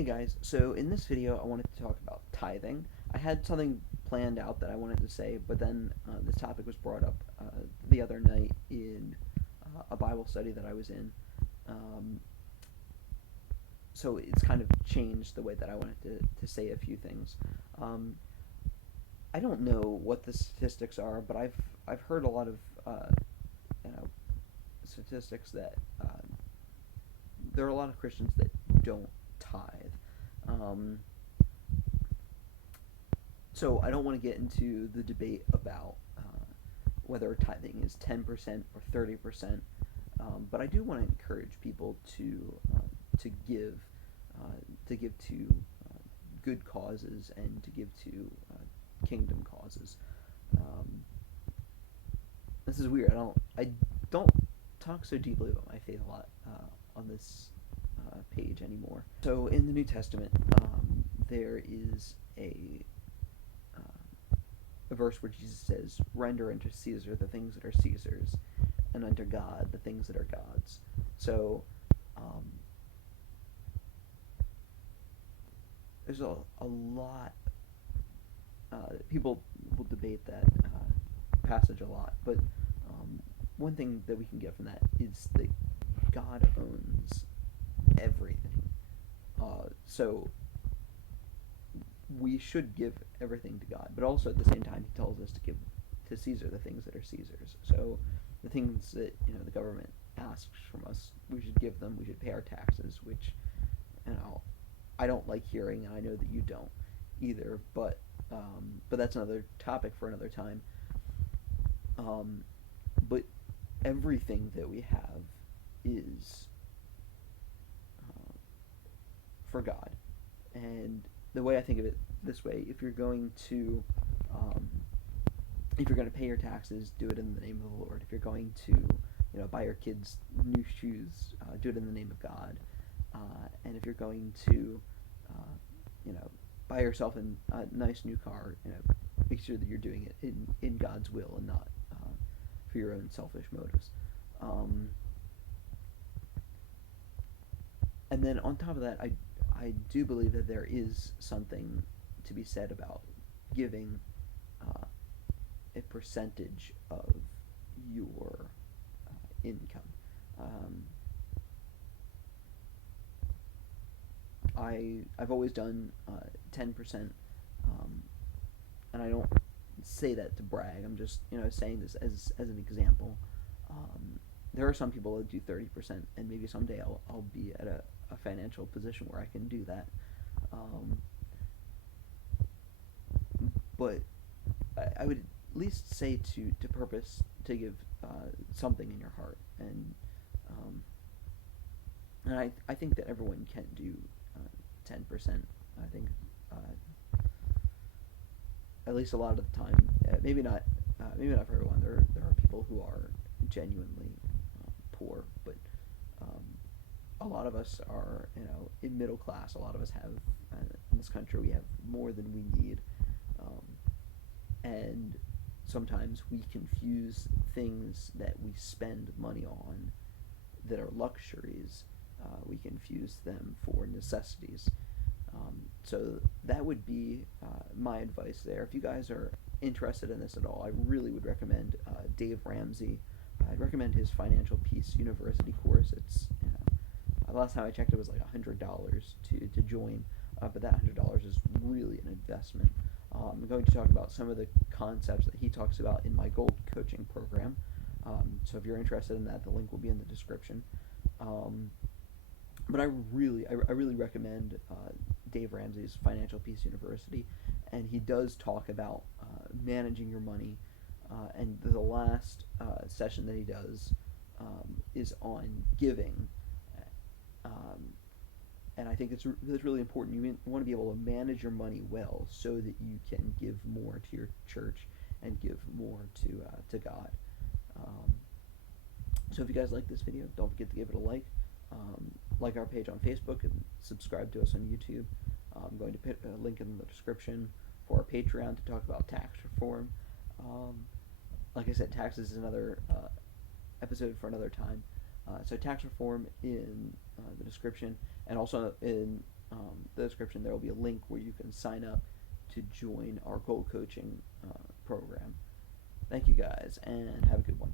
Hey guys, so in this video I wanted to talk about tithing. I had something planned out that I wanted to say, but then this topic was brought up the other night in a Bible study that I was in. Um, so it's kind of changed the way that I wanted to say a few things. Um, I don't know what the statistics are, but I've heard a lot of you know statistics that there are a lot of Christians that don't tithe. Um, so I don't want to get into the debate about whether tithing is 10% or 30%, but I do want to encourage people to give to give to good causes and to give to kingdom causes. Um, this is weird. I don't talk so deeply about my faith a lot on this page anymore. So in the New Testament, there is a verse where Jesus says, "Render unto Caesar the things that are Caesar's, and unto God the things that are God's." So um, there's a lot. People will debate that passage a lot, but one thing that we can get from that is that God owns everything. So we should give everything to God, but also at the same time, He tells us to give to Caesar the things that are Caesar's. So the things that the government asks from us, we should give them. We should pay our taxes, which you know I don't like hearing, and I know that you don't either. But that's another topic for another time. But everything that we have is uh, for God, and the way I think of it this way: um, if you're going to pay your taxes, do it in the name of the Lord. If you're going to buy your kids new shoes, do it in the name of God. And if you're going to uh, you know buy yourself a nice new car, make sure that you're doing it in God's will and not for your own selfish motives. Um, and then on top of that, I do believe that there is something to be said about giving uh, a percentage of your income. Um, I've always done 10%, um, and I don't say that to brag. I'm just saying this as an example. Um, there are some people that do 30%, and maybe someday I'll be at a financial position where I can do that. Um, but I would at least say to purpose to give something in your heart, um, and I think that everyone can do 10%. I think at least a lot of the time, maybe not for everyone. There are people who are genuinely poor, but um, a lot of us are in middle class. A lot of us have in this country we have more than we need, um, and sometimes we confuse things that we spend money on that are luxuries. We confuse them for necessities. So that would be my advice there. If you guys are interested in this at all, I really would recommend Dave Ramsey. I'd recommend his Financial Peace University course. It's the last time I checked, it was like $100 to join, but that $100 is really an investment. I'm going to talk about some of the concepts that he talks about in my gold coaching program. So if you're interested in that, the link will be in the description. Um, but I really recommend Dave Ramsey's Financial Peace University, and he does talk about managing your money. And the last session that he does is on giving, um, and I think that's really important. You want to be able to manage your money well so that you can give more to your church and give more to God. Um, so if you guys like this video, don't forget to give it a like our page on Facebook, and subscribe to us on YouTube. I'm going to put a link in the description for our Patreon to talk about tax reform. Um, like I said, taxes is another episode for another time. So tax reform in the description, and also in the the description, there will be a link where you can sign up to join our goal coaching program. Thank you guys, and have a good one.